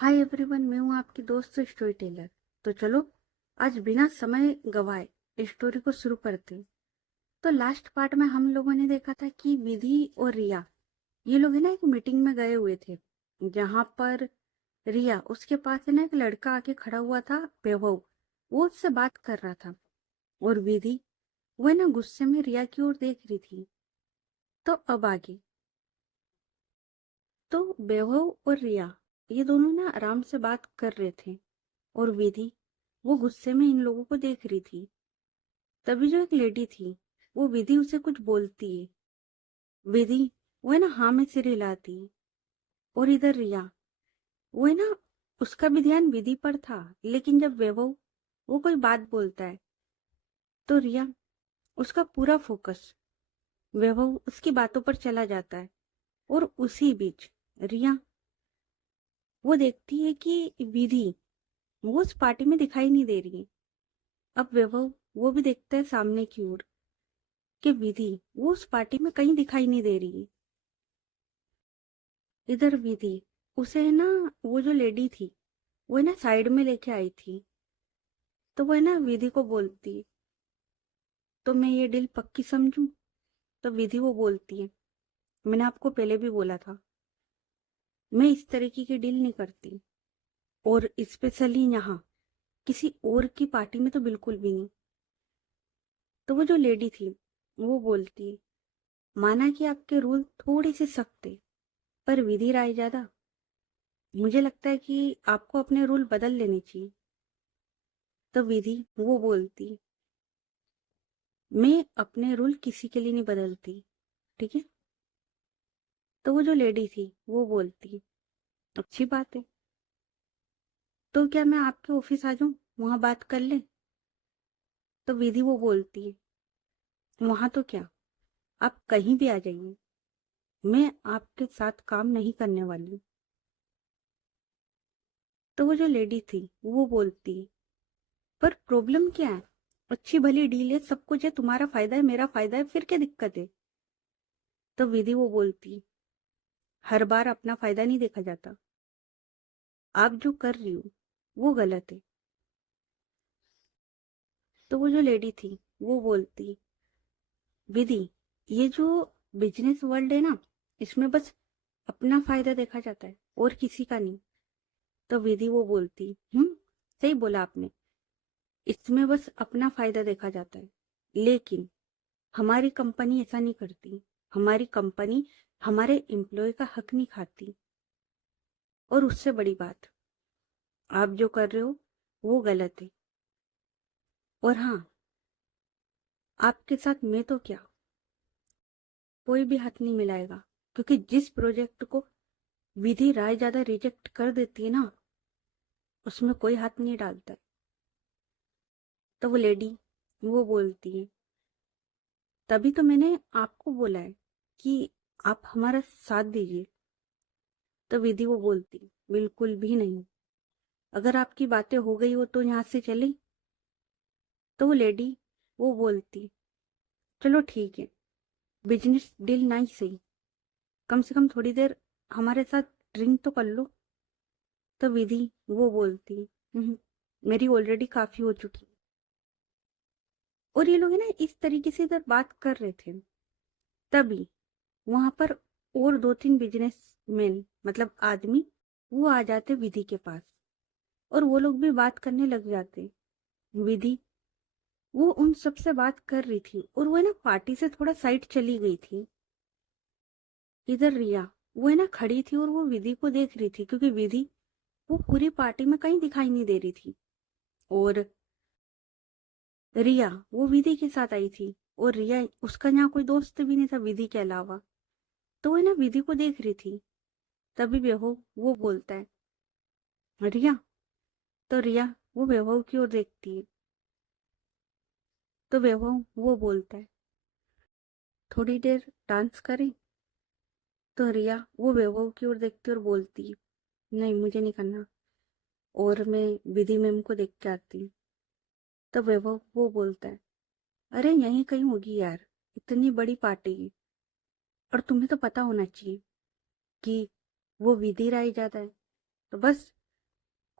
Hi everyone, मैं हूँ आपकी दोस्त स्टोरी टेलर। तो चलो आज बिना समय गवाए इस स्टोरी को शुरू करते हैं। तो लास्ट पार्ट में हम लोगों ने देखा था कि विधि और रिया ये लोग है ना एक मीटिंग में गए हुए थे, जहाँ पर रिया उसके पास है ना एक लड़का आके खड़ा हुआ था, वैभव। वो उससे बात कर रहा था और विधि वो है ना गुस्से में रिया की ओर देख रही थी। तो अब आगे तो वैभव और रिया ये दोनों ना आराम से बात कर रहे थे और विधि वो गुस्से में इन लोगों को देख रही थी। तभी जो एक लेडी थी वो विधि उसे कुछ बोलती है। विधि वो है ना हाँ में सिर हिलाती है। और इधर रिया वो है ना उसका भी ध्यान विधि पर था, लेकिन जब वैभव वो कोई बात बोलता है तो रिया उसका पूरा फोकस वैभव उसकी बातों पर चला जाता है। और उसी बीच रिया वो देखती है कि विधि वो उस पार्टी में दिखाई नहीं दे रही है। अब वैभव वो भी देखता है सामने की ओर कि विधि वो उस पार्टी में कहीं दिखाई नहीं दे रही। इधर विधि उसे है ना वो जो लेडी थी वो है ना साइड में लेके आई थी। तो वो है ना विधि को बोलती, तो मैं ये डील पक्की समझूं? तो विधि वो बोलती है, मैंने आपको पहले भी बोला था मैं इस तरीके की डील नहीं करती, और स्पेशली यहाँ किसी और की पार्टी में तो बिल्कुल भी नहीं। तो वो जो लेडी थी वो बोलती, माना कि आपके रूल थोड़े से सख्त है, पर विधि राय ज्यादा, मुझे लगता है कि आपको अपने रूल बदल लेने चाहिए। तो विधि वो बोलती, मैं अपने रूल किसी के लिए नहीं बदलती, ठीक है? तो वो जो लेडी थी वो बोलती, अच्छी बात है, तो क्या मैं आपके ऑफिस आ जाऊं, वहां बात कर ले? तो विधि वो बोलती है, वहां तो क्या, आप कहीं भी आ जाइए, मैं आपके साथ काम नहीं करने वाली। तो वो जो लेडी थी वो बोलती, पर प्रॉब्लम क्या है, अच्छी भली डील है, सब कुछ है, तुम्हारा फायदा है मेरा फायदा है, फिर क्या दिक्कत है? तो विधि वो बोलती, हर बार अपना फायदा नहीं देखा जाता, आप जो कर रही हो वो गलत है। तो वो जो लेडी थी वो बोलती, विधि ये जो बिजनेस वर्ल्ड है ना, इसमें बस अपना फायदा देखा जाता है और किसी का नहीं। तो विधि वो बोलती, सही बोला आपने, इसमें बस अपना फायदा देखा जाता है, लेकिन हमारी कंपनी ऐसा नहीं करती। हमारी कंपनी हमारे एम्प्लॉय का हक नहीं खाती। और उससे बड़ी बात, आप जो कर रहे हो वो गलत है। और हाँ, आपके साथ मैं तो क्या, कोई भी हाथ नहीं मिलाएगा, क्योंकि जिस प्रोजेक्ट को विधि राय ज्यादा रिजेक्ट कर देती है ना, उसमें कोई हाथ नहीं डालता है। तो वो लेडी वो बोलती है, तभी तो मैंने आपको बोला है कि आप हमारा साथ दीजिए। तो विधि वो बोलती, बिल्कुल भी नहीं, अगर आपकी बातें हो गई हो तो यहाँ से चले। तो वो लेडी वो बोलती, चलो ठीक है, बिजनेस डील नहीं सही, कम से कम थोड़ी देर हमारे साथ ड्रिंक तो कर लो। तो विधि वो बोलती, मेरी ऑलरेडी काफी हो चुकी। और ये लोग है ना इस तरीके से इधर बात कर रहे थे, तभी वहां पर और दो तीन बिजनेसमैन मतलब आदमी वो आ जाते विधि के पास, और वो लोग भी बात करने लग जाते। विधि वो उन सब से बात कर रही थी और वो है ना पार्टी से थोड़ा साइड चली गई थी। इधर रिया वो है ना खड़ी थी और वो विधि को देख रही थी, क्योंकि विधि वो पूरी पार्टी में कहीं दिखाई नहीं दे रही थी। और रिया वो विधि के साथ आई थी, और रिया उसका यहाँ कोई दोस्त भी नहीं था विधि के अलावा। तो वो है ना विधि को देख रही थी। तभी बेहो वो बोलता है, रिया। तो रिया वो वैभव की ओर देखती है। तो वैभव वो बोलता है, थोड़ी देर डांस करें? तो रिया वो वैभव की ओर देखती और बोलती, नहीं मुझे नहीं करना, और मैं विधि मैम को देख के आती हूँ। तो वैभव वो बोलता है, अरे यहीं कहीं होगी यार, इतनी बड़ी पार्टी है, और तुम्हें तो पता होना चाहिए कि वो विधि राय ज्यादा है, तो बस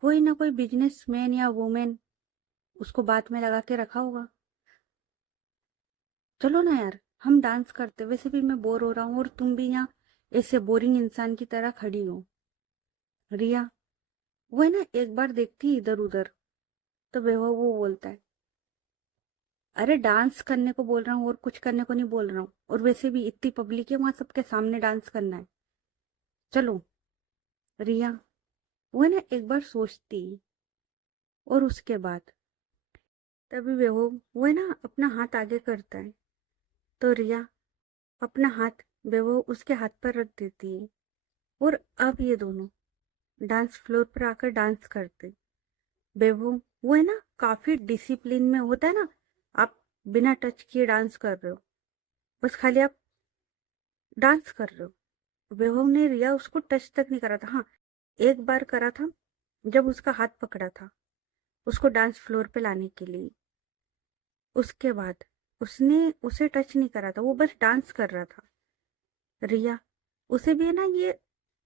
कोई ना कोई बिजनेसमैन या वुमेन उसको बात में लगा के रखा होगा। चलो ना यार, हम डांस करते, वैसे भी मैं बोर हो रहा हूँ और तुम भी यहाँ ऐसे बोरिंग इंसान की तरह खड़ी हो। रिया वो है ना एक बार देखती इधर उधर, तो वैभव वो बोलता है, अरे डांस करने को बोल रहा हूँ और कुछ करने को नहीं बोल रहा हूँ, और वैसे भी इतनी पब्लिक है वहां, सबके सामने डांस करना है, चलो। रिया वो है ना एक बार सोचती, और उसके बाद तभी वो है ना अपना हाथ आगे करता है, तो रिया अपना हाथ वैभव उसके हाथ पर रख देती है, और अब ये दोनों डांस फ्लोर पर आकर डांस करते। वैभव वो है ना काफी डिसिप्लिन में होता है ना, आप बिना टच किए डांस कर रहे हो, बस खाली आप डांस कर रहे हो। वैभव ने रिया उसको टच तक नहीं करा था, हाँ एक बार करा था जब उसका हाथ पकड़ा था उसको डांस फ्लोर पे लाने के लिए। उसके बाद उसने उसे टच नहीं करा था, वो बस डांस कर रहा था। रिया उसे भी है ना ये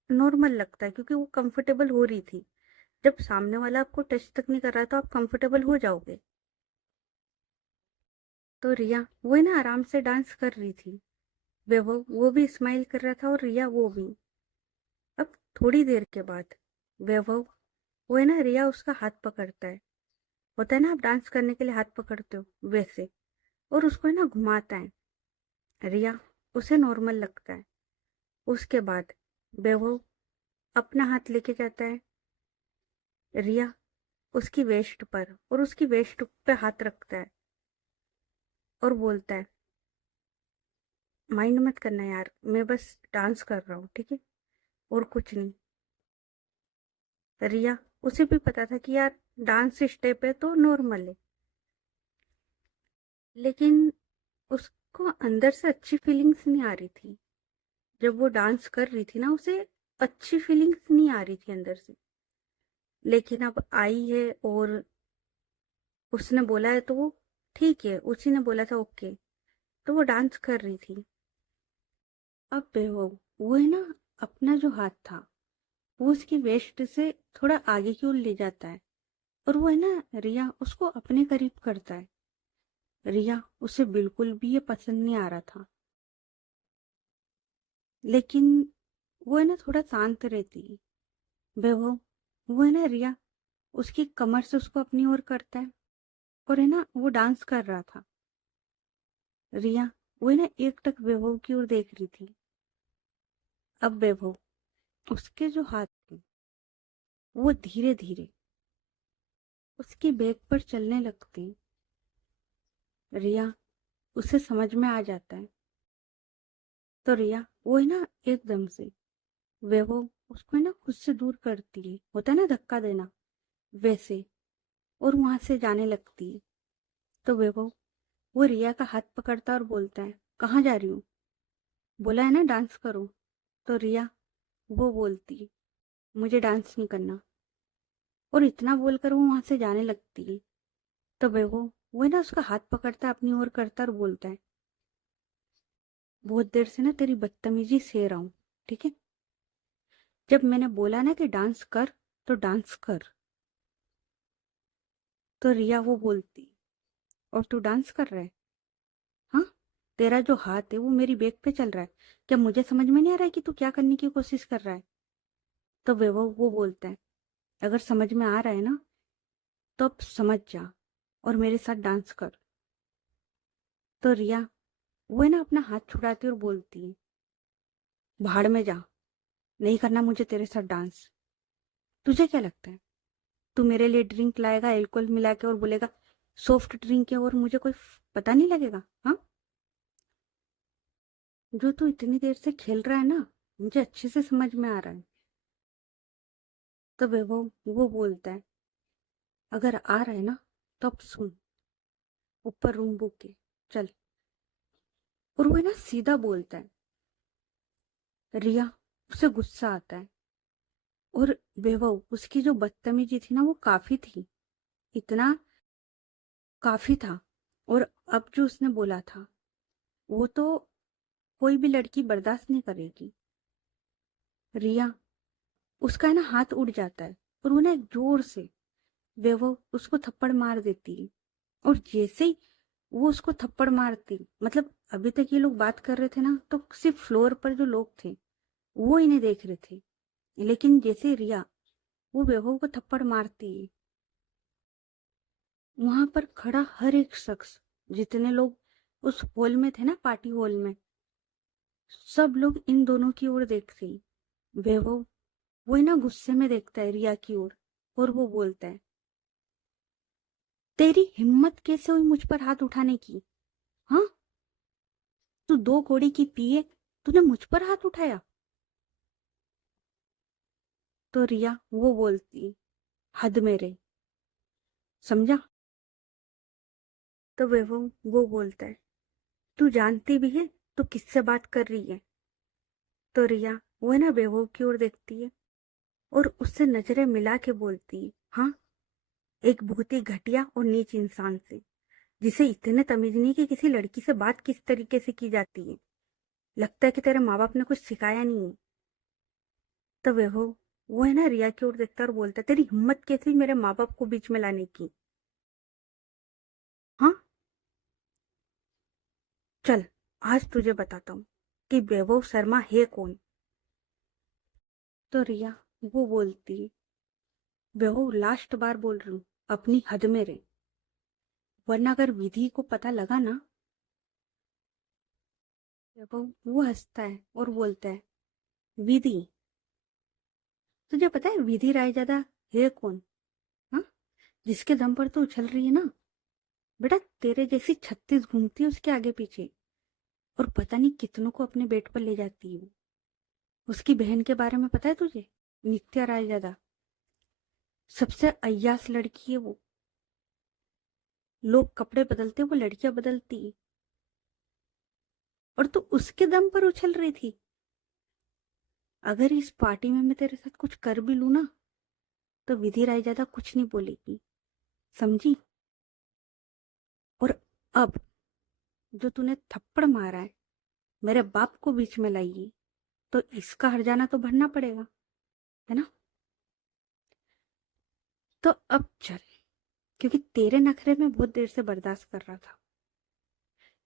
नॉर्मल लगता है क्योंकि वो कंफर्टेबल हो रही थी। जब सामने वाला आपको टच तक नहीं कर रहा तो आप कंफर्टेबल हो जाओगे। तो रिया वो है ना आराम से डांस कर रही थी, वैभव वो भी स्माइल कर रहा था और रिया वो भी। अब थोड़ी देर के बाद वैभव वो है ना रिया उसका हाथ पकड़ता है, होता है ना आप डांस करने के लिए हाथ पकड़ते हो वैसे, और उसको है ना घुमाता है। रिया उसे नॉर्मल लगता है। उसके बाद वैभव अपना हाथ लेके जाता है रिया उसकी वेस्ट पर, और उसकी वेस्ट पे हाथ रखता है और बोलता है, माइंड मत करना यार, मैं बस डांस कर रहा हूँ, ठीक है, और कुछ नहीं। रिया उसे भी पता था कि यार डांस स्टेप है तो नॉर्मल है, लेकिन उसको अंदर से अच्छी फीलिंग्स नहीं आ रही थी। जब वो डांस कर रही थी ना उसे अच्छी फीलिंग्स नहीं आ रही थी अंदर से, लेकिन अब आई है और उसने बोला है तो वो ठीक है, उसी ने बोला था ओके, तो वो डांस कर रही थी। अब वो है ना अपना जो हाथ था वो उसकी वेस्ट से थोड़ा आगे की ओर ले जाता है, और वो है ना रिया उसको अपने करीब करता है। रिया उसे बिल्कुल भी ये पसंद नहीं आ रहा था, लेकिन वो है ना थोड़ा शांत रहती है। वैभव वो है ना रिया उसकी कमर से उसको अपनी ओर करता है, और है ना वो डांस कर रहा था। रिया वो है ना एक टक वैभव की ओर देख रही थी। अब वैभव उसके जो हाथ थे वो धीरे धीरे उसकी बैक पर चलने लगते। रिया उसे समझ में आ जाता है, तो रिया वो है ना एकदम से वैभव उसको है ना खुद से दूर करती है, होता है ना धक्का देना वैसे, और वहां से जाने लगती है। तो वैभव वो रिया का हाथ पकड़ता और बोलता है, कहाँ जा रही हूँ, बोला है ना डांस करो। तो रिया वो बोलती है, मुझे डांस नहीं करना, और इतना बोलकर वो वहां से जाने लगती है। तो वो है ना उसका हाथ पकड़ता है, अपनी ओर करता और बोलता है, बहुत देर से ना तेरी बदतमीजी सह रहा हूँ, ठीक है, जब मैंने बोला ना कि डांस कर तो डांस कर। तो रिया वो बोलती, और तू डांस कर रहा है, हाँ, तेरा जो हाथ है वो मेरी बैक पे चल रहा है, क्या मुझे समझ में नहीं आ रहा है कि तू क्या करने की कोशिश कर रहा है। तो वैभव वो बोलता है, अगर समझ में आ रहा है ना तो अब समझ जा और मेरे साथ डांस कर। तो रिया वो है ना अपना हाथ छुड़ाती और बोलती है, भाड़ में जा, नहीं करना मुझे तेरे साथ डांस। तुझे क्या लगता है तू मेरे लिए ड्रिंक लाएगा अल्कोहल मिला के और बोलेगा सॉफ्ट ड्रिंक है और मुझे कोई पता नहीं लगेगा, हाँ, जो तू इतनी देर से खेल रहा है ना मुझे अच्छे से समझ में आ रहा है। तो वैभव वो बोलता है, अगर आ रहा है ना तो अब सुन, ऊपर रूम बुक है, चल। और वो है ना सीधा बोलता है। रिया उसे गुस्सा आता है, और वैभव उसकी जो बदतमीजी थी ना वो काफी थी, इतना काफी था। और अब जो उसने बोला था वो तो कोई भी लड़की बर्दाश्त नहीं करेगी। रिया उसका है ना हाथ उड़ जाता है, और वो ना एक जोर से वैभव उसको थप्पड़ मार देती है। और जैसे ही वो उसको थप्पड़ मारती, मतलब अभी तक ये लोग बात कर रहे थे ना, तो सिर्फ फ्लोर पर जो लोग थे वो इन्हें देख रहे थे। लेकिन जैसे रिया वो वैभव को थप्पड़ मारती है, वहां पर खड़ा हर एक शख्स, जितने लोग उस हॉल में थे ना, पार्टी हॉल में, सब लोग इन दोनों की ओर देखते हैं। वैभव वो है ना गुस्से में देखता है रिया की ओर, और वो बोलता है, तेरी हिम्मत कैसे हुई मुझ पर हाथ उठाने की? हाँ, तू दो घोड़ी की पिए, तूने मुझ पर हाथ उठाया? तो रिया वो बोलती, हद में रहे, समझा? तो वैभव वो बोलता है, तू जानती भी है तू किससे बात कर रही है? तो रिया वो है ना वैभव की ओर देखती है और उससे नजरें मिला के बोलती है, हाँ, एक बहुत ही घटिया और नीच इंसान से, जिसे इतने तमीज नहीं कि किसी लड़की से बात किस तरीके से की जाती है। लगता है कि तेरे माँ बाप ने कुछ सिखाया नहीं है। तो वैभव वो है ना रिया की ओर देखता और बोलता, तेरी हिम्मत कैसी हुई मेरे माँ बाप को बीच में लाने की? हाँ, चल, आज तुझे बताता हूँ कि वैभव शर्मा है कौन। तो रिया वो बोलती, वैभव लास्ट बार बोल रही हूँ, अपनी हद में रहे, वरना अगर विधि को पता लगा ना। वैभव वो हंसता है और बोलता है, विधि? तुझे पता है विधि रायजादा है कौन? हाँ, जिसके दम पर तो उछल रही है ना? बेटा, तेरे जैसी 36 घूमती है उसके आगे पीछे, और पता नहीं कितनों को अपने बेट पर ले जाती है। उसकी बहन के बारे में पता है तुझे? नित्या रायजादा, सबसे अय्यास लड़की है वो। लोग कपड़े बदलते, वो लड़कियां बदलती। और तू उसके दम पर उछल रही थी। अगर इस पार्टी में मैं तेरे साथ कुछ कर भी लूं ना, तो विधि रायजादा कुछ नहीं बोलेगी, समझी? और अब जो तूने थप्पड़ मारा है, मेरे बाप को बीच में लाएगी, तो इसका हर्जाना तो भरना पड़ेगा, है ना? तो अब चल, क्योंकि तेरे नखरे में बहुत देर से बर्दाश्त कर रहा था।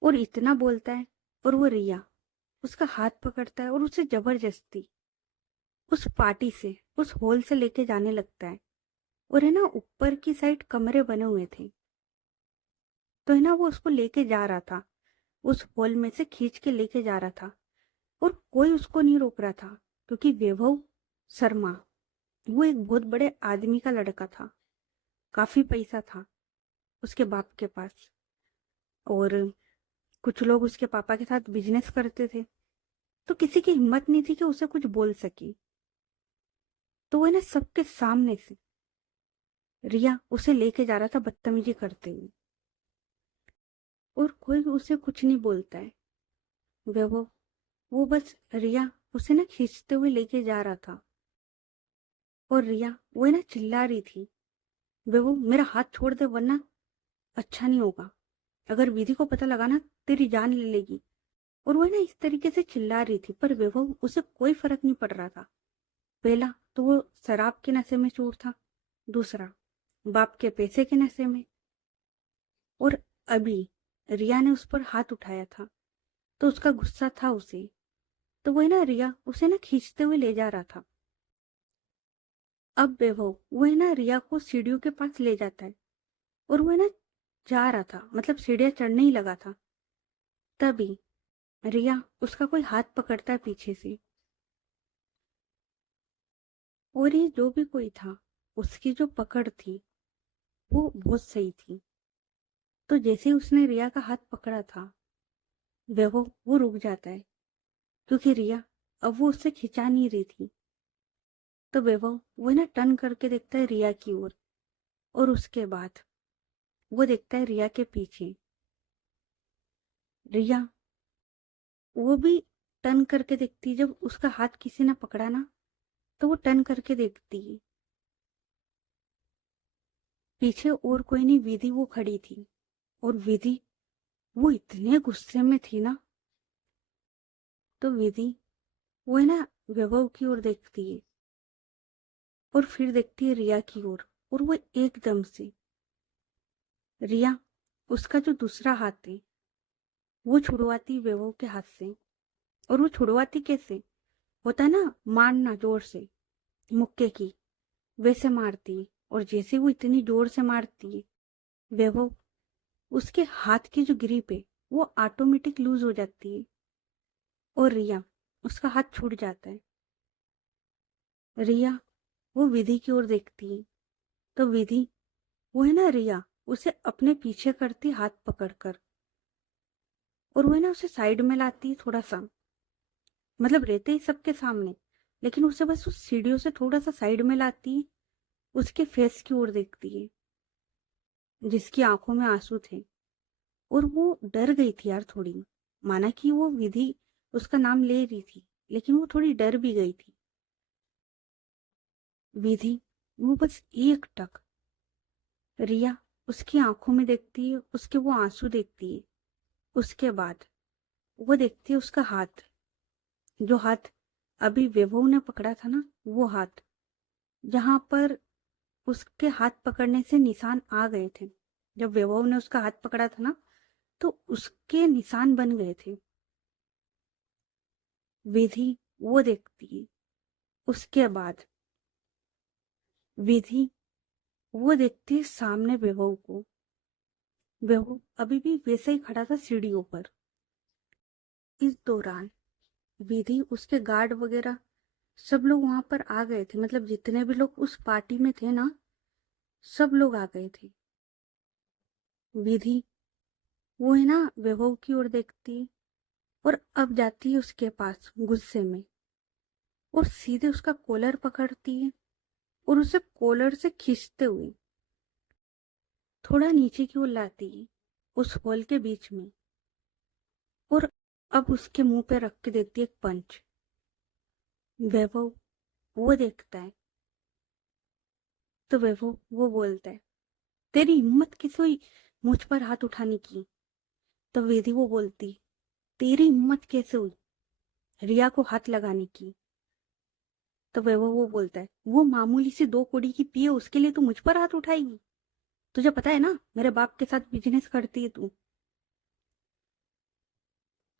और इतना बोलता है, और वो रिया उसका हाथ पकड़ता है और उसे जबरदस्ती उस पार्टी से, उस हॉल से लेके जाने लगता है। और है ना ऊपर की साइड कमरे बने हुए थे, तो है ना वो उसको लेके जा रहा था, उस हॉल में से खींच के लेके जा रहा था। और कोई उसको नहीं रोक रहा था, क्योंकि वैभव शर्मा वो एक बहुत बड़े आदमी का लड़का था। काफी पैसा था उसके बाप के पास, और कुछ लोग उसके पापा के साथ बिजनेस करते थे, तो किसी की हिम्मत नहीं थी कि उसे कुछ बोल सके। तो वो ना सबके सामने से रिया उसे लेके जा रहा था बदतमीजी करते हुए, और कोई उसे कुछ नहीं बोलता है। वो बस रिया उसे ना खींचते हुए लेके जा रहा था, और रिया वो है ना चिल्ला रही थी, वो मेरा हाथ छोड़ दे, वरना अच्छा नहीं होगा। अगर विधि को पता लगा ना, तेरी जान ले लेगी। और वो है ना इस तरीके से चिल्ला रही थी, पर वैभव उसे कोई फर्क नहीं पड़ रहा था। पहला तो वो शराब के नशे में चूर था, दूसरा बाप के पैसे के नशे में, और अभी रिया ने उस पर हाथ उठाया था, तो उसका गुस्सा था उसे। तो वो है ना रिया उसे ना खींचते हुए ले जा रहा था। अब वैभव वो है ना रिया को सीढ़ियों के पास ले जाता है, और वो है ना जा रहा था, मतलब सीढ़ियां चढ़ने ही लगा था। तभी रिया उसका कोई हाथ पकड़ता है पीछे से, और ये जो भी कोई था, उसकी जो पकड़ थी वो बहुत सही थी। तो जैसे ही उसने रिया का हाथ पकड़ा था, वैभव वो रुक जाता है, क्योंकि रिया अब वो उससे खिंचा नहीं रही थी। तो वैभव वो ना टर्न करके देखता है रिया की ओर, और उसके बाद वो देखता है रिया के पीछे। रिया वो भी टर्न करके देखती है, जब उसका हाथ किसी ने पकड़ा ना, तो वो टर्न करके देखती है। पीछे और कोई नहीं, विधि वो खड़ी थी। और विधि वो इतने गुस्से में थी ना, तो विधि वो है ना वैभव की ओर देखती है, और फिर देखती है रिया की ओर, और वो एकदम से रिया उसका जो दूसरा हाथ है वो छुड़वाती वैभव के हाथ से। और वो छुड़वाती कैसे, होता है ना मारना जोर से मुक्के की, वैसे मारती है। और जैसे वो इतनी जोर से मारती है, वैभव उसके हाथ की जो ग्रिप है वो ऑटोमेटिक लूज हो जाती है और रिया उसका हाथ छूट जाता है। रिया वो विधि की ओर देखती है, तो विधि वो है ना रिया उसे अपने पीछे करती हाथ पकड़कर, और वो है ना उसे साइड में लाती है थोड़ा सा, मतलब रहते ही सबके सामने, लेकिन उसे बस उस सीढ़ियों से थोड़ा सा साइड में लाती है। उसके फेस की ओर देखती है जिसकी आंखों में आंसू थे, और वो डर गई थी यार थोड़ी। माना कि वो विधि उसका नाम ले रही थी, लेकिन वो थोड़ी डर भी गई थी। विधि वो बस एक टक रिया उसकी आंखों में देखती है, उसके वो आंसू देखती है। उसके बाद वो देखती है उसका हाथ, जो हाथ अभी वैभव ने पकड़ा था ना, वो हाथ जहां पर उसके हाथ पकड़ने से निशान आ गए थे। जब वैभव ने उसका हाथ पकड़ा था ना, तो उसके निशान बन गए थे। विधि वो देखती है। उसके बाद विधि वो देखती है सामने वैभव को। वैभव अभी भी वैसे ही खड़ा था सीढ़ियों पर। इस दौरान विधि उसके गार्ड वगैरह सब लोग वहां पर आ गए थे, मतलब जितने भी लोग उस पार्टी में थे ना, सब लोग आ गए थे। विधि वो है ना वैभव की ओर देखती है, और अब जाती है उसके पास गुस्से में, और सीधे उसका कॉलर पकड़ती है, और उसे कॉलर से खींचते हुए थोड़ा नीचे की ओर लाती है उस हॉल के बीच में, और अब उसके मुंह पे रख के देती है एक पंच। वैभव वो देखता है, तो वैभव वो बोलता है, तेरी हिम्मत किस हुई मुझ पर हाथ उठाने की। तो वेदी वो बोलती, तेरी हिम्मत कैसे हुई रिया को हाथ लगाने की। तो वैभव वो बोलता है, वो मामूली सी 2 कौड़ी की पी है, उसके लिए तू मुझ पर हाथ उठाएगी। तुझे पता है ना मेरे बाप के साथ बिजनेस करती है तू।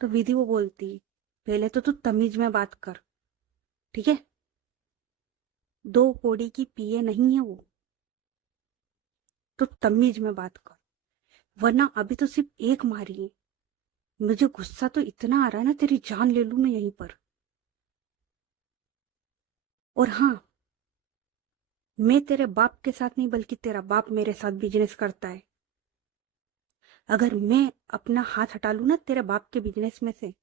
तो विधि वो बोलती है, पहले तो तू तमीज में बात कर, ठीक है। 2 कौड़ी की पिए नहीं है वो, तो तमीज में बात कर, वरना अभी तो सिर्फ एक मारी है। मुझे गुस्सा तो इतना आ रहा है ना, तेरी जान ले लूं मैं यहीं पर। और हाँ, मैं तेरे बाप के साथ नहीं बल्कि तेरा बाप मेरे साथ बिजनेस करता है। अगर मैं अपना हाथ हटा लूं ना तेरे बाप के बिजनेस में से,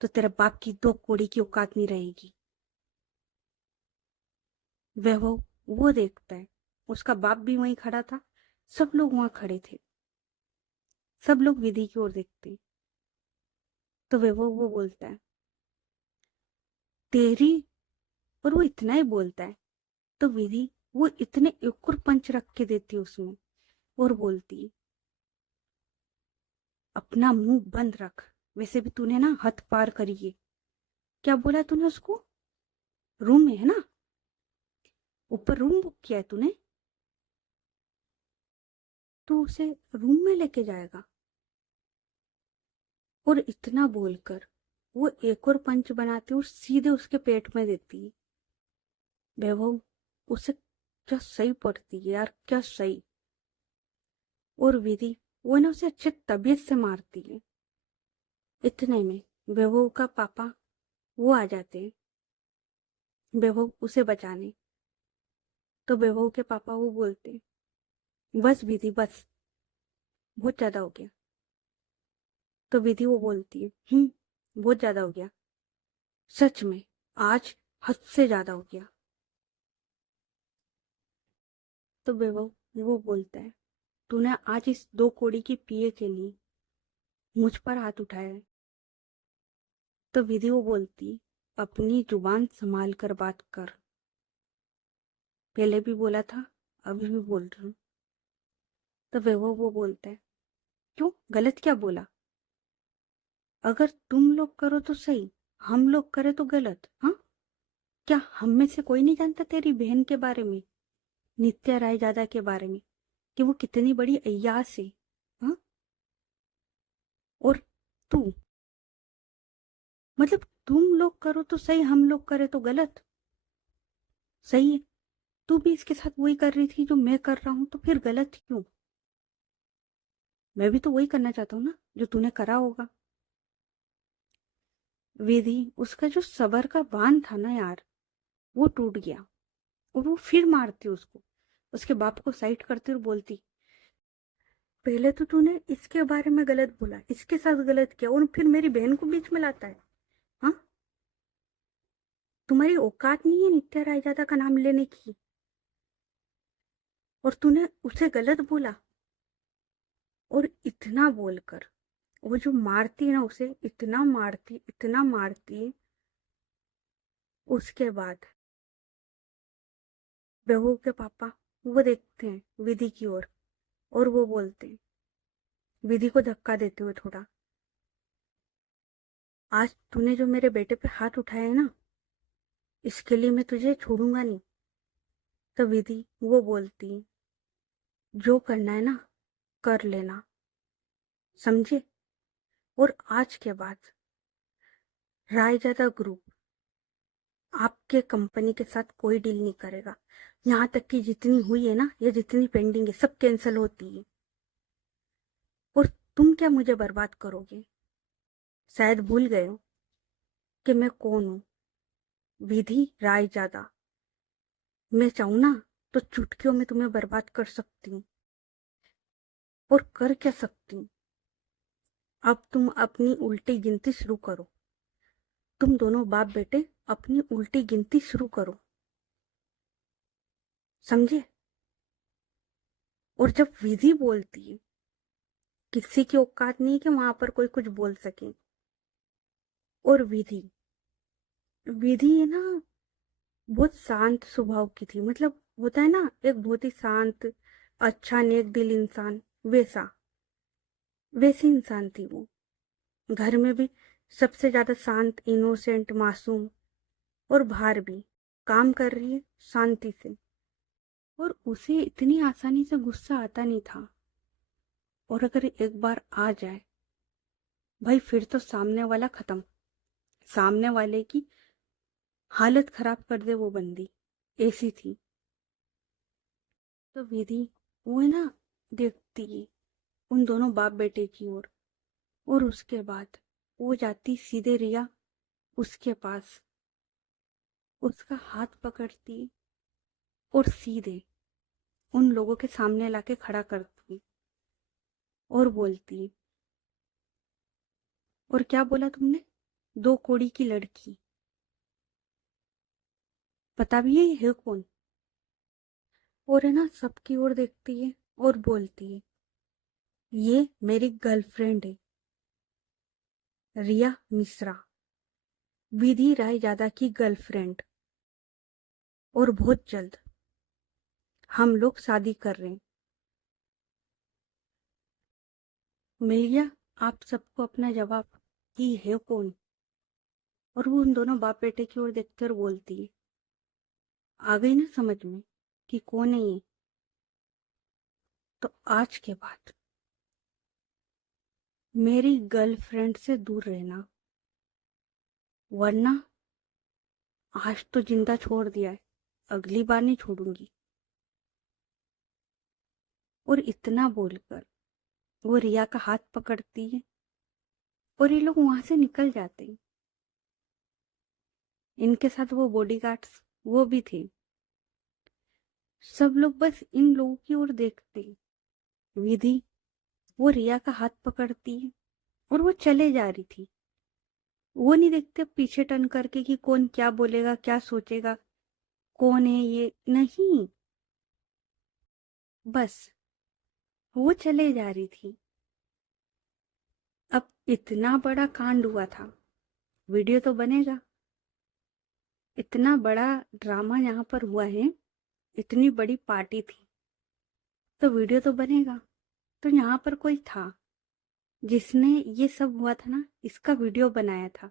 तो तेरे बाप की 2 कौड़ी की औकात नहीं रहेगी। वैभव वो देखता है, उसका बाप भी वहीं खड़ा था, सब लोग वहां खड़े थे, सब लोग विधि की ओर देखते। तो वैभव वो बोलता है, तेरी, और वो इतना ही बोलता है। तो विधि वो इतने एक और पंच रख के देती है उसमें, और बोलती, अपना मुंह बंद रख, वैसे भी तूने ना हद पार करी है। क्या बोला तूने उसको, रूम में है ना, ऊपर रूम बुक किया है तूने, तू उसे रूम में लेके जाएगा। और इतना बोलकर वो एक और पंच बनाती और सीधे उसके पेट में देती है। वैभव उसे क्या सही पड़ती है यार, क्या सही। और विधि वो ना उसे अच्छे तबीयत से मारती है। इतने में वैभव का पापा वो आ जाते हैं वैभव उसे बचाने। तो वैभव के पापा वो बोलते, बस विधि बस, बहुत ज्यादा हो गया। तो विधि वो बोलती है, बहुत ज्यादा हो गया, सच में आज हद से ज्यादा हो गया। तो वैभव वो बोलता है, तूने आज इस 2 कौड़ी की पिए के लिए मुझ पर हाथ उठाया है। तो विधि वो बोलती, अपनी जुबान संभाल कर बात कर, पहले भी बोला था अभी भी बोल रही हूँ। तो वैभव वो बोलता है, क्यों गलत क्या बोला, अगर तुम लोग करो तो सही, हम लोग करे तो गलत, हाँ क्या हम में से कोई नहीं जानता तेरी बहन के बारे में, नित्या राय जादा के बारे में, कि वो कितनी बड़ी अय्यास है? हाँ? और तू, मतलब तुम लोग करो तो सही, हम लोग करे तो गलत? सही है, तू भी इसके साथ वही कर रही थी जो मैं कर रहा हूं, तो फिर गलत क्यों? मैं भी तो वही करना चाहता हूँ ना जो तूने करा होगा। विधि, उसका जो सबर का बांध था ना यार, वो टूट गया। और वो फिर मारती उसको, उसके बाप को साइड करती और बोलती, पहले तो तूने इसके बारे में गलत बोला, इसके साथ गलत किया, और फिर मेरी बहन को बीच में लाता है। हाँ, तुम्हारी औकात नहीं है नित्या रायजादा का नाम लेने की, और तूने उसे गलत बोला। और इतना बोलकर वो जो मारती है ना, उसे इतना मारती, उसके बाद बहू के पापा वो देखते हैं विधि की ओर, और वो बोलते हैं, विधि को धक्का देते हुए थोड़ा, आज तूने जो मेरे बेटे पे हाथ उठाया है ना, इसके लिए मैं तुझे छोड़ूंगा नहीं। तो विधि वो बोलती, जो करना है ना कर लेना, समझे? और आज के बाद रायजादा ग्रुप आपके कंपनी के साथ कोई डील नहीं करेगा। यहाँ तक कि जितनी हुई है ना, या जितनी पेंडिंग है, सब कैंसिल होती है। और तुम क्या मुझे बर्बाद करोगे? शायद भूल गए हो कि मैं कौन हूँ। विधि रायजादा। मैं चाहूँ ना तो चुटकियों में तुम्हें बर्बाद कर सकती हूँ। और कर क्या सकती हूँ? अब तुम अपनी उल्टी गिनती शुरू करो। तुम दोनों बाप बेटे अपनी उल्टी गिनती शुरू करो, समझे? और जब विधि बोलती है, किसी की औकात नहीं है कि वहां पर कोई कुछ बोल सके। और विधि विधि है ना, बहुत शांत स्वभाव की थी। मतलब होता है ना, एक बहुत ही शांत, अच्छा, नेक दिल इंसान, वैसा वैसी इंसान थी वो। घर में भी सबसे ज्यादा शांत, इनोसेंट, मासूम। और बाहर भी काम कर रही है शांति से। और उसे इतनी आसानी से गुस्सा आता नहीं था। और अगर एक बार आ जाए भाई, फिर तो सामने वाला खत्म। सामने वाले की हालत खराब कर दे वो बंदी, ऐसी थी। तो विधि वो है ना, देखती है उन दोनों बाप बेटे की ओर। और उसके बाद वो जाती सीधे रिया उसके पास, उसका हाथ पकड़ती और सीधे उन लोगों के सामने लाके खड़ा करती और बोलती, और क्या बोला तुमने? दो कोड़ी की लड़की, पता भी है ये है कौन? और है ना, सबकी ओर देखती है और बोलती है, ये मेरी गर्लफ्रेंड है, रिया मिश्रा, विधि राय जादा की गर्लफ्रेंड। और बहुत जल्द हम लोग शादी कर रहे हैं। मिल गया आप सबको अपना जवाब, कि है कौन? और वो उन दोनों बाप बेटे की ओर देखते और बोलती है, आ गई ना समझ में कि कौन है ये? तो आज के बाद मेरी गर्लफ्रेंड से दूर रहना, वरना आज तो जिंदा छोड़ दिया है, अगली बार नहीं छोड़ूंगी। और इतना बोलकर वो रिया का हाथ पकड़ती है और ये लोग वहां से निकल जाते हैं। इनके साथ वो बॉडीगार्ड्स वो भी थे। सब लोग बस इन लोगों की ओर देखते हैं। विधि वो रिया का हाथ पकड़ती है और वो चले जा रही थी। वो नहीं देखते पीछे टर्न करके कि कौन क्या बोलेगा, क्या सोचेगा, कौन है ये, नहीं। बस वो चले जा रही थी। अब इतना बड़ा कांड हुआ था, वीडियो तो बनेगा। इतना बड़ा ड्रामा यहाँ पर हुआ है, इतनी बड़ी पार्टी थी, तो वीडियो तो बनेगा। तो यहाँ पर कोई था जिसने ये सब हुआ था ना, इसका वीडियो बनाया था।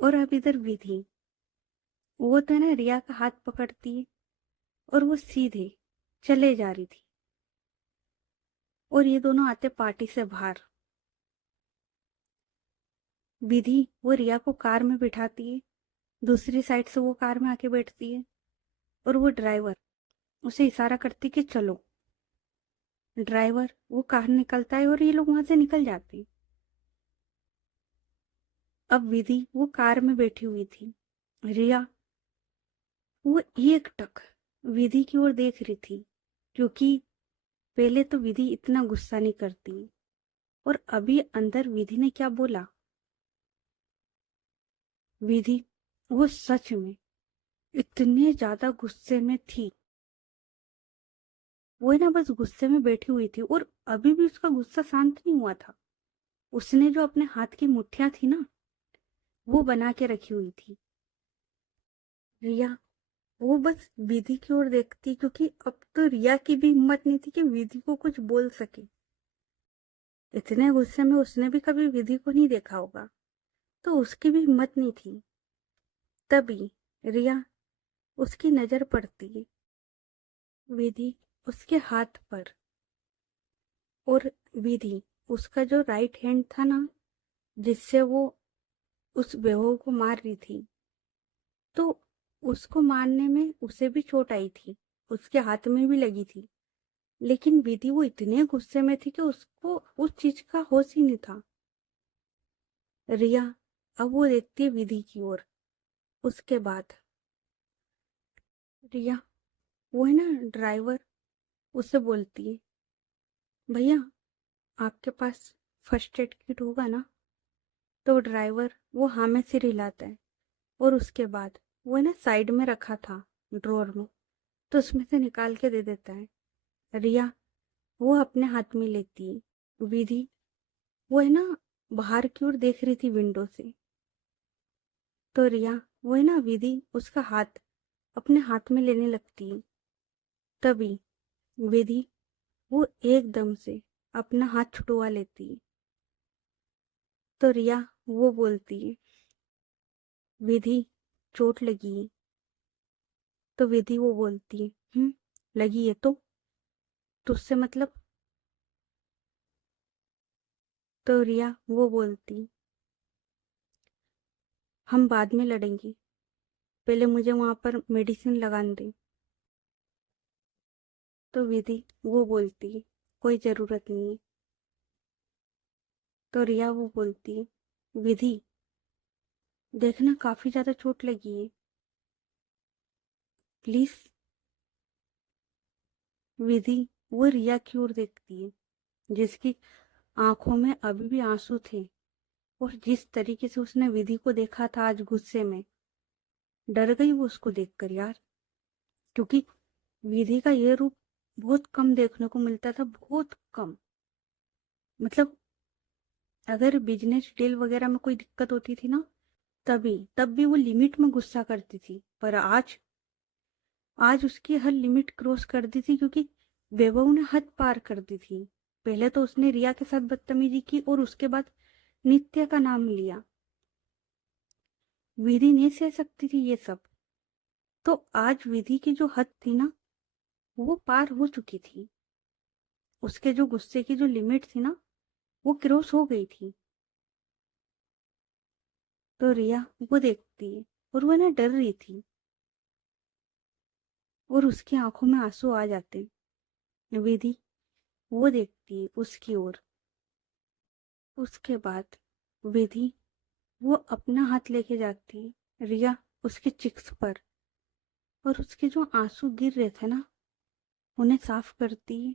और अब इधर विधि, वो तो है ना रिया का हाथ पकड़ती है और वो सीधे चले जा रही थी। और ये दोनों आते पार्टी से बाहर। विधि वो रिया को कार में बिठाती है, दूसरी साइड से वो कार में आके बैठती है और वो ड्राइवर उसे इशारा करती कि चलो। ड्राइवर वो कार निकलता है और ये लोग वहां से निकल जाते हैं। अब विधि वो कार में बैठी हुई थी। रिया वो एक टक विधि की ओर देख रही थी, क्योंकि पहले तो विधि इतना गुस्सा नहीं करती और अभी अंदर विधि ने क्या बोला। विधि वो सच में इतने ज्यादा गुस्से में थी। वो है ना बस गुस्से में बैठी हुई थी और अभी भी उसका गुस्सा शांत नहीं हुआ था। उसने जो अपने हाथ की मुट्ठियां थी ना, वो बना के रखी हुई थी। रिया वो बस विधि की ओर देखती, क्योंकि अब तो रिया की भी हिम्मत नहीं थी कि विधि को कुछ बोल सके। इतने गुस्से में उसने भी कभी विधि को नहीं देखा होगा, तो उसकी भी हिम्मत नहीं थी। तभी रिया उसकी नजर पड़ती है विधि उसके हाथ पर। और विधि उसका जो राइट हैंड था ना, जिससे वो उस बेवो को मार रही थी, तो उसको मारने में उसे भी चोट आई थी, उसके हाथ में भी लगी थी। लेकिन विधि वो इतने गुस्से में थी कि उसको उस चीज का होश ही नहीं था। रिया अब वो देखती है विधि की ओर। उसके बाद रिया वो है ना ड्राइवर उससे बोलती है, भैया आपके पास फर्स्ट एड किट होगा ना। तो ड्राइवर वो हाँ में सिर हिलाता है और उसके बाद वो है ना साइड में रखा था ड्रॉर में, तो उसमें से निकाल के दे देता है। रिया वो अपने हाथ में लेती है। विधि वो है ना बाहर की ओर देख रही थी विंडो से। तो रिया वो है ना विधि उसका हाथ अपने हाथ में लेने लगती है। तभी विधि वो एकदम से अपना हाथ छुड़वा लेती है। तो रिया वो बोलती है, विधि चोट लगी है। तो विधि वो बोलती है, लगी है तो तुझसे मतलब। तो रिया वो बोलती, हम बाद में लड़ेंगे, पहले मुझे वहां पर मेडिसिन लगाने दे। तो विधि वो बोलती है, कोई जरूरत नहीं है। तो रिया वो बोलती है, विधि देखना काफी ज्यादा चोट लगी है, प्लीज। विधि वो रिया की ओर देखती है, जिसकी आंखों में अभी भी आंसू थे। और जिस तरीके से उसने विधि को देखा था आज गुस्से में, डर गई वो उसको देखकर यार। क्योंकि विधि का ये रूप बहुत कम देखने को मिलता था, बहुत कम। मतलब अगर बिजनेस डील वगैरह में कोई दिक्कत होती थी ना, तब भी वो लिमिट में गुस्सा करती थी। पर आज आज उसकी हर लिमिट क्रॉस कर दी थी, क्योंकि वैभव ने हद पार कर दी थी। पहले तो उसने रिया के साथ बदतमीजी की और उसके बाद नित्या का नाम लिया। विधि नहीं सह सकती थी ये सब। तो आज विधि की जो हद थी ना, वो पार हो चुकी थी। उसके जो गुस्से की जो लिमिट थी ना, वो क्रॉस हो गई थी। तो रिया वो देखती है और वो ना डर रही थी और उसकी आंखों में आंसू आ जाते। विधि वो देखती है उसकी ओर। उसके बाद विधि वो अपना हाथ लेके जाती है रिया उसके चिक्स पर, और उसके जो आंसू गिर रहे थे ना, उन्हें साफ करती है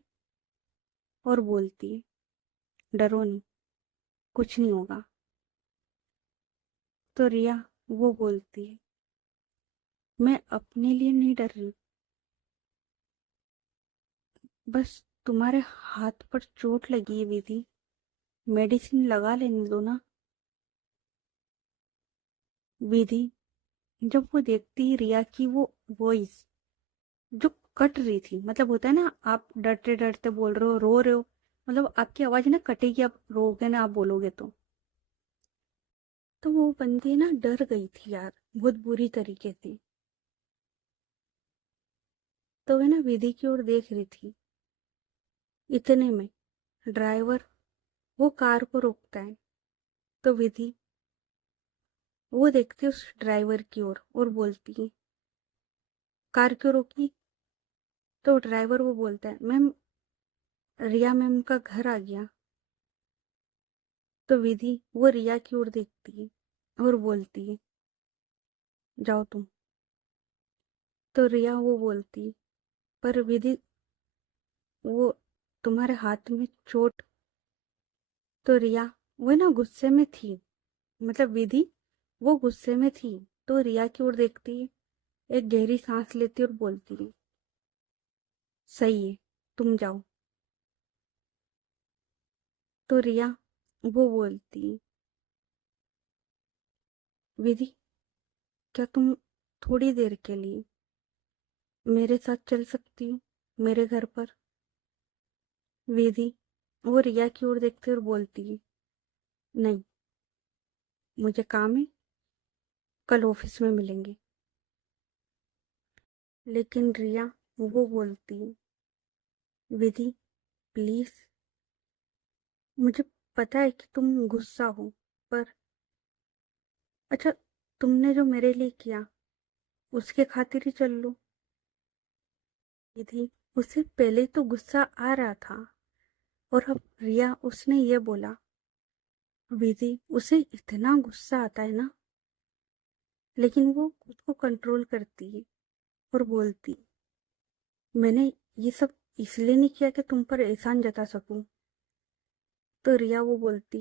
और बोलती है, डरो नहीं, कुछ नहीं होगा। तो रिया वो बोलती है, मैं अपने लिए नहीं डर रही, बस तुम्हारे हाथ पर चोट लगी है विधि, मेडिसिन लगा लेने दो ना। विधि जब वो देखती है रिया की वो वॉइस जो कट रही थी, मतलब होता है ना आप डरते डरते बोल रहे हो, रो रहे हो, मतलब आपकी आवाज ना कटेगी, आप रोगे ना आप बोलोगे तो। तो वो बंदी ना डर गई थी यार, बहुत बुरी तरीके से। तो वह ना विधि की ओर देख रही थी। इतने में ड्राइवर वो कार को रोकता है। तो विधि वो देखती है उस ड्राइवर की ओर और बोलती है, कार क्यों रोकी? तो ड्राइवर वो बोलता है, मैम रिया मैम का घर आ गया। तो विधि वो रिया की ओर देखती है और बोलती है, जाओ तुम। तो रिया वो बोलती, पर विधि वो तुम्हारे हाथ में चोट। तो रिया वो ना गुस्से में थी, मतलब विधि वो गुस्से में थी। तो रिया की ओर देखती है, एक गहरी सांस लेती और बोलती है, सही है, तुम जाओ। तो रिया वो बोलती, विधि क्या तुम थोड़ी देर के लिए मेरे साथ चल सकती हो मेरे घर पर? विधि वो रिया की ओर देखती और बोलती है, नहीं, मुझे काम है, कल ऑफिस में मिलेंगे। लेकिन रिया वो बोलती है, विधि प्लीज, मुझे पता है कि तुम गुस्सा हो, पर अच्छा, तुमने जो मेरे लिए किया उसके खातिर ही चल लो। विधि उसे पहले तो गुस्सा आ रहा था, और अब रिया उसने ये बोला। विधि उसे इतना गुस्सा आता है ना, लेकिन वो खुद को कंट्रोल करती है और बोलती, मैंने ये सब इसलिए नहीं किया कि तुम पर एहसान जता सकूं। तो रिया वो बोलती,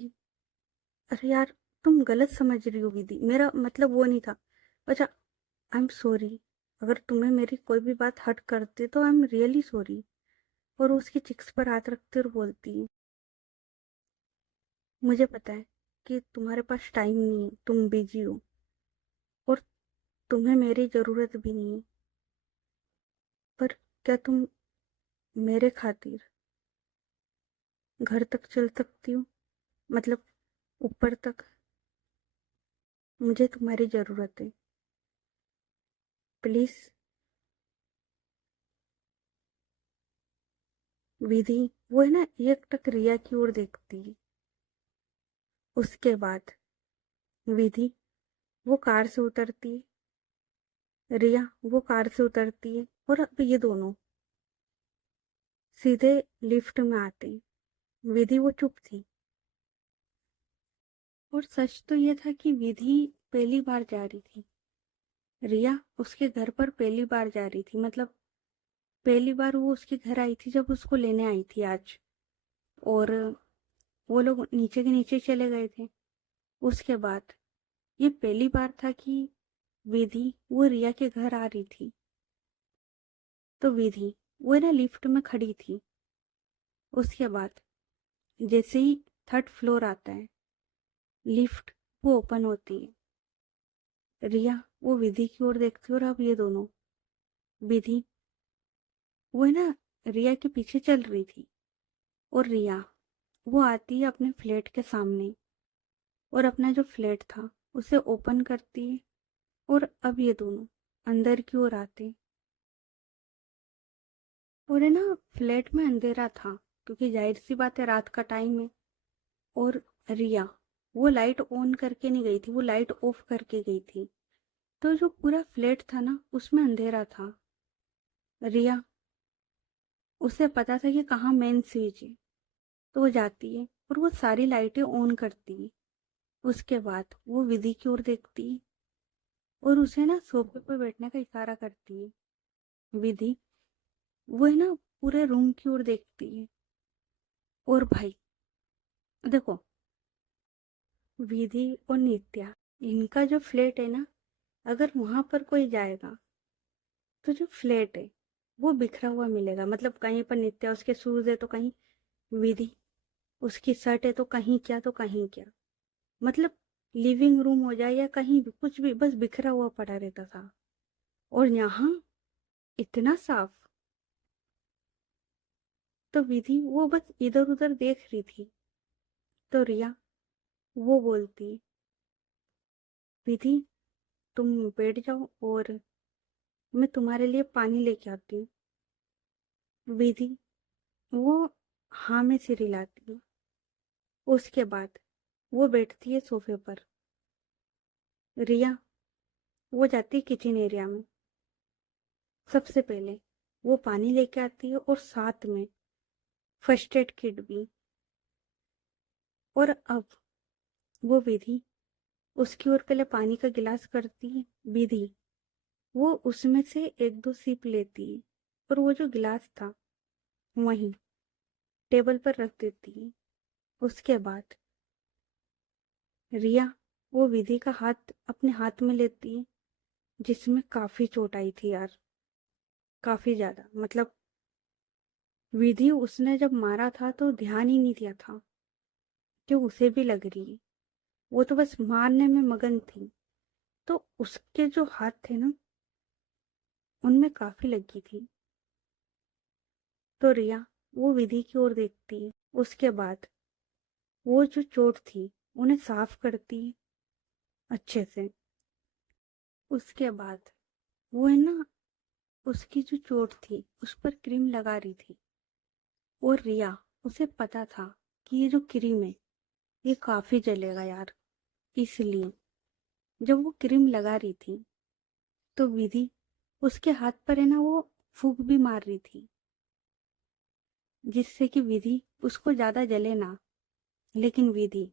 अरे यार, तुम गलत समझ रही हो विधि, मेरा मतलब वो नहीं था। अच्छा, आई एम सॉरी, अगर तुम्हें मेरी कोई भी बात हर्ट करती तो आई एम रियली सॉरी। और उसकी चिक्स पर हाथ रखती और बोलती, मुझे पता है कि तुम्हारे पास टाइम नहीं है, तुम बिजी हो, और तुम्हें मेरी ज़रूरत भी नहीं है, पर क्या तुम मेरे खातिर घर तक चल सकती हो, मतलब ऊपर तक? मुझे तुम्हारी ज़रूरत है, प्लीज़। विधि वो है ना एकटक रिया की ओर देखती है। उसके बाद विधि वो कार से उतरती है, रिया वो कार से उतरती है, और अब ये दोनों सीधे लिफ्ट में आते हैं। विधि वो चुप थी, और सच तो ये था कि विधि पहली बार जा रही थी। रिया उसके घर पर पहली बार जा रही थी, मतलब पहली बार वो उसके घर आई थी जब उसको लेने आई थी आज। और वो लोग नीचे के नीचे चले गए थे। उसके बाद ये पहली बार था कि विधि वो रिया के घर आ रही थी। तो विधि वो ना लिफ्ट में खड़ी थी। उसके बाद जैसे ही थर्ड फ्लोर आता है, लिफ्ट वो ओपन होती है। रिया वो विधि की ओर देखती है, और अब ये दोनों विधि वो है ना रिया के पीछे चल रही थी, और रिया वो आती है अपने फ्लैट के सामने, और अपना जो फ्लैट था उसे ओपन करती है। और अब ये दोनों अंदर की ओर आते, और है ना फ्लैट में अंधेरा था, क्योंकि जाहिर सी बात है रात का टाइम है। और रिया वो लाइट ऑन करके नहीं गई थी, वो लाइट ऑफ करके गई थी। तो जो पूरा फ्लैट था ना उसमें अंधेरा था। रिया उसे पता था कि कहाँ मेन स्विच है, तो वो जाती है और वो सारी लाइटें ऑन करती है। उसके बाद वो विधि की ओर देखती है, और उसे ना सोफे पर बैठने का इशारा करती है। विधि वो है ना पूरे रूम की ओर देखती है। और भाई देखो, विधि और नित्या, इनका जो फ्लैट है ना, अगर वहां पर कोई जाएगा तो जो फ्लैट है वो बिखरा हुआ मिलेगा। मतलब कहीं पर नित्या उसके शूज है तो कहीं विधि उसकी शर्ट है, तो कहीं क्या तो कहीं क्या। मतलब लिविंग रूम हो जाए या कहीं भी कुछ भी, बस बिखरा हुआ पड़ा रहता था। और यहाँ इतना साफ। तो विधि वो बस इधर उधर देख रही थी। तो रिया वो बोलती, विधि, तुम बैठ जाओ और मैं तुम्हारे लिए पानी लेके आती हूँ। विधि, वो हाँ में सिर हिलाती है। उसके बाद वो बैठती है सोफे पर। रिया, वो जाती है किचन एरिया में। सबसे पहले वो पानी लेके आती है और साथ में फर्स्ट एड किट भी। और अब वो विधि उसकी ओर पहले पानी का गिलास करती है। विधि, वो उसमें से एक दो सिप लेती है और वो जो गिलास था वहीं टेबल पर रख देती है। उसके बाद रिया, वो विधि का हाथ अपने हाथ में लेती है, जिसमें काफी चोट आई थी यार, काफी ज्यादा। मतलब विधि उसने जब मारा था तो ध्यान ही नहीं दिया था कि उसे भी लग रही है। वो तो बस मारने में मगन थी। तो उसके जो हाथ थे ना, उनमें काफी लगी थी। तो रिया वो विधि की ओर देखती है। उसके बाद वो जो चोट थी उन्हें साफ करती है अच्छे से। उसके बाद वो है ना, उसकी जो चोट थी उस पर क्रीम लगा रही थी। और रिया, उसे पता था कि ये जो क्रीम है ये काफी जलेगा यार। इसलिए जब वो क्रीम लगा रही थी तो विधि उसके हाथ पर है ना वो फूंक भी मार रही थी, जिससे कि विधि उसको ज्यादा जले ना। लेकिन विधि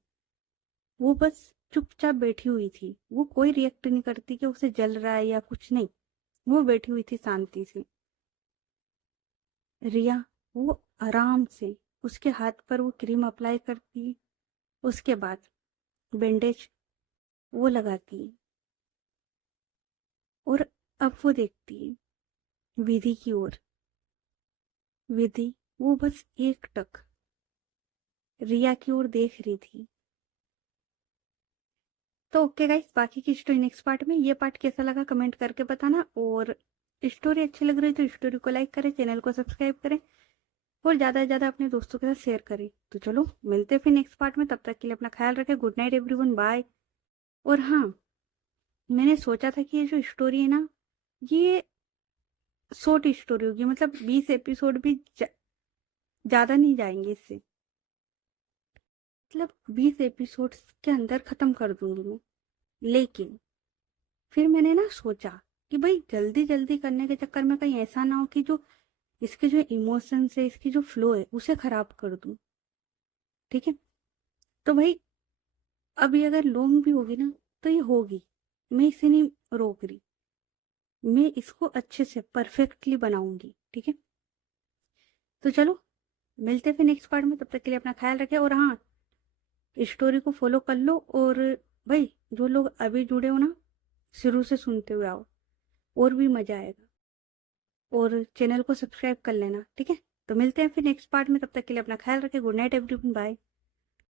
वो बस चुपचाप बैठी हुई थी। वो कोई रिएक्ट नहीं करती कि उसे जल रहा है या कुछ नहीं। वो बैठी हुई थी शांति से। रिया वो आराम से उसके हाथ पर वो क्रीम अप्लाई करती। उसके बाद बैंडेज वो लगाती और अब वो देखती है विधि की ओर। विधि वो बस एक टक रिया की ओर देख रही थी। तो ओके गाइस, बाकी की स्टोरी नेक्स्ट पार्ट में। ये पार्ट कैसा लगा कमेंट करके बताना। और स्टोरी अच्छी लग रही है तो स्टोरी को लाइक करें, चैनल को सब्सक्राइब करें और ज़्यादा से ज़्यादा अपने दोस्तों के साथ शेयर करें। तो चलो मिलते हैं फिर नेक्स्ट पार्ट में। तब तक के लिए अपना ख्याल रखें। Good night everyone, bye. और हाँ, मैंने सोचा था कि ये जो स्टोरी है ना, ये शॉर्ट स्टोरी होगी। मतलब 20 एपिसोड भी ज़्यादा नहीं जाएंगे इससे। मतलब 20 एपिसोड के अंदर ख़त्म कर दूंगी मैं। लेकिन फिर मैंने ना सोचा कि भाई जल्दी जल्दी करने के चक्कर में कहीं ऐसा ना हो कि जो इसके जो इमोशंस है, इसकी जो फ्लो है, उसे खराब कर दूं। ठीक है, तो भाई अभी अगर लॉन्ग भी होगी ना तो ये होगी। मैं इसे नहीं रोक रही। मैं इसको अच्छे से परफेक्टली बनाऊंगी। ठीक है, तो चलो मिलते हैं फिर नेक्स्ट पार्ट में। तब तक के लिए अपना ख्याल रखें। और हाँ, स्टोरी को फॉलो कर लो। और भाई जो लोग अभी जुड़े हो ना, शुरू से सुनते हुए आओ, और भी मजा आएगा। और चैनल को सब्सक्राइब कर लेना। ठीक है, तो मिलते हैं फिर नेक्स्ट पार्ट में। तब तक के लिए अपना ख्याल रखें। Good night everyone, bye.